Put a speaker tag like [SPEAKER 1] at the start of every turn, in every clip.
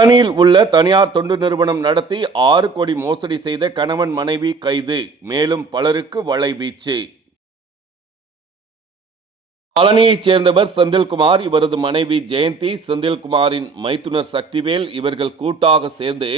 [SPEAKER 1] பழனியில் உள்ள தனியார் தொண்டு நிறுவனம் நடத்தி ஆறு கோடி மோசடி செய்த கணவன் மனைவி கைது. மேலும் பலருக்கு வலைவீச்சு பழனியைச் சேர்ந்தவர் செந்தில்குமார் இவரது மனைவி ஜெயந்தி செந்தில்குமாரின் மைத்துனர் சக்திவேல் இவர்கள் கூட்டாக சேர்ந்து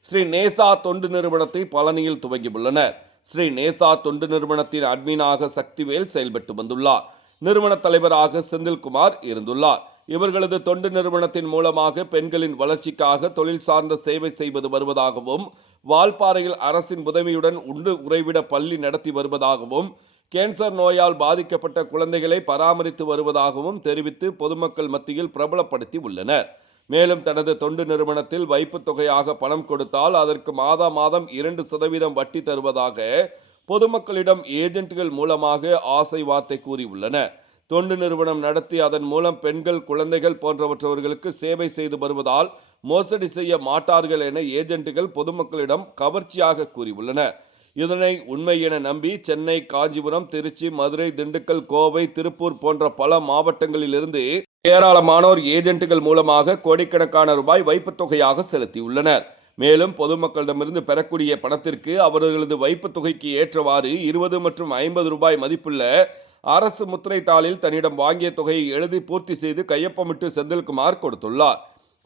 [SPEAKER 1] ஸ்ரீ நேசா தொண்டு நிறுவனத்தை பழனியில் துவங்கியுள்ளனர். ஸ்ரீ நேசா தொண்டு நிறுவனத்தின் அட்மீனாக சக்திவேல் செயல்பட்டு வந்துள்ளார். நிறுவன தலைவராக செந்தில்குமார் இருந்துள்ளார். இவர்களது தொண்டு நிறுவனத்தின் மூலமாக பெண்களின் வளர்ச்சிக்காக தொழில் சார்ந்த சேவை செய்வது வருவதாகவும் வால்பாறையில் அரசின் உதவியுடன் உண்டு உறைவிட பள்ளி நடத்தி வருவதாகவும் கேன்சர் நோயால் பாதிக்கப்பட்ட குழந்தைகளை பராமரித்து வருவதாகவும் தெரிவித்து பொதுமக்கள் மத்தியில் பிரபலப்படுத்தி உள்ளனர். மேலும் தனது தொண்டு நிறுவனத்தில் வைப்புத் தொகையாக பணம் கொடுத்தால் அதற்கு மாதா மாதம் இரண்டு சதவீதம் வட்டி தருவதாக பொதுமக்களிடம் ஏஜென்ட்கள் மூலமாக ஆசை வார்த்தை கூறியுள்ளனர். தொண்டு நிறுவனம் நடத்தி அதன் மூலம் பெண்கள் குழந்தைகள் போன்றவற்றவர்களுக்கு சேவை செய்து வருவதால் மோசடி செய்ய மாட்டார்கள் என ஏஜென்ட்டுகள் பொதுமக்களிடம் கவர்ச்சியாக கூறியுள்ளனர். இதனை உண்மை என நம்பி சென்னை காஞ்சிபுரம் திருச்சி மதுரை திண்டுக்கல் கோவை திருப்பூர் போன்ற பல மாவட்டங்களிலிருந்து ஏராளமானோர் ஏஜென்ட்டுகள் மூலமாக கோடிக்கணக்கான ரூபாய் வைப்புத் தொகையாக செலுத்தியுள்ளனர். மேலும் பொதுமக்களிடமிருந்து பெறக்கூடிய பணத்திற்கு அவர்களது வைப்புத் தொகைக்கு ஏற்றவாறு இருபது மற்றும் ஐம்பது ரூபாய் மதிப்புள்ள அரசு முத்திரை தாளில் தன்னிடம் வாங்கிய தொகையை எழுதி பூர்த்தி செய்து கையொப்பமிட்டு செந்தில்குமார் கொடுத்துள்ளார்.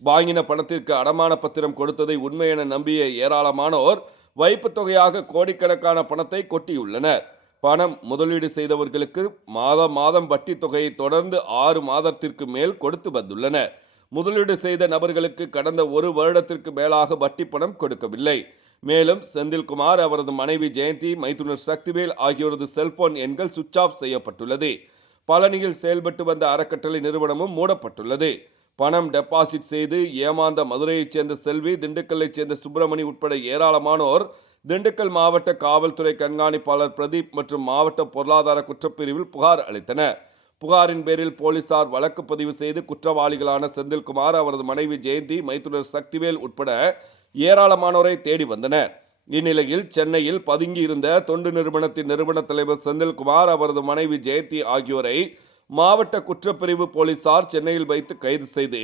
[SPEAKER 1] வாங்கின பணத்திற்கு அடமான பத்திரம் கொடுத்ததை உண்மை என நம்பிய ஏராளமானோர் வைப்புத் தொகையாக கோடிக்கணக்கான பணத்தை கொட்டியுள்ளனர். பணம் முதலீடு செய்தவர்களுக்கு மாதம் மாதம் வட்டி தொகையை தொடர்ந்து ஆறு மாதத்திற்கு மேல் கொடுத்து வந்துள்ளனர். முதலீடு செய்த நபர்களுக்கு கடந்த ஒரு வருடத்திற்கு மேலாக வட்டி பணம் கொடுக்கவில்லை. மேலும் செந்தில்குமார் அவரது மனைவி ஜெயந்தி மைத்துனர் சக்திவேல் ஆகியோரது செல்போன் எண்கள் சுவிட்ச் ஆஃப் செய்யப்பட்டுள்ளது. பழனியில் செயல்பட்டு வந்த அறக்கட்டளை நிறுவனமும் மூடப்பட்டுள்ளது. பணம் டெபாசிட் செய்து ஏமாந்த மதுரையைச் சேர்ந்த செல்வி திண்டுக்கல்லைச் சேர்ந்த சுப்பிரமணி உட்பட ஏராளமானோர் திண்டுக்கல் மாவட்ட காவல்துறை கண்காணிப்பாளர் பிரதீப் மற்றும் மாவட்ட பொருளாதார குற்றப்பிரிவில் புகார் அளித்தனர். புகாரின் பேரில் போலீசார் வழக்கு பதிவு செய்து குற்றவாளிகளான செந்தில்குமார் அவரது மனைவி ஜெயந்தி மைத்துனர் சக்திவேல் உட்பட ஏராளமானோரை தேடி வந்தனர். இந்நிலையில் சென்னையில் பதுங்கியிருந்த தொண்டு நிறுவனத்தின் நிறுவன தலைவர் செந்தில்குமார் அவரது மனைவி ஜெயந்தி ஆகியோரை மாவட்ட குற்றப்பிரிவு போலீசார் சென்னையில் வைத்து கைது செய்து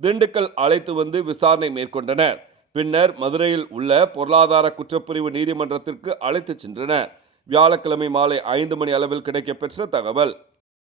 [SPEAKER 1] திண்டுக்கல் அழைத்து வந்து விசாரணை மேற்கொண்டனர். பின்னர் மதுரையில் உள்ள பொருளாதார குற்றப்பிரிவு நீதிமன்றத்திற்கு அழைத்துச் சென்றனர். வியாழக்கிழமை மாலை ஐந்து மணி அளவில் கிடைக்கப்பெற்ற தகவல்.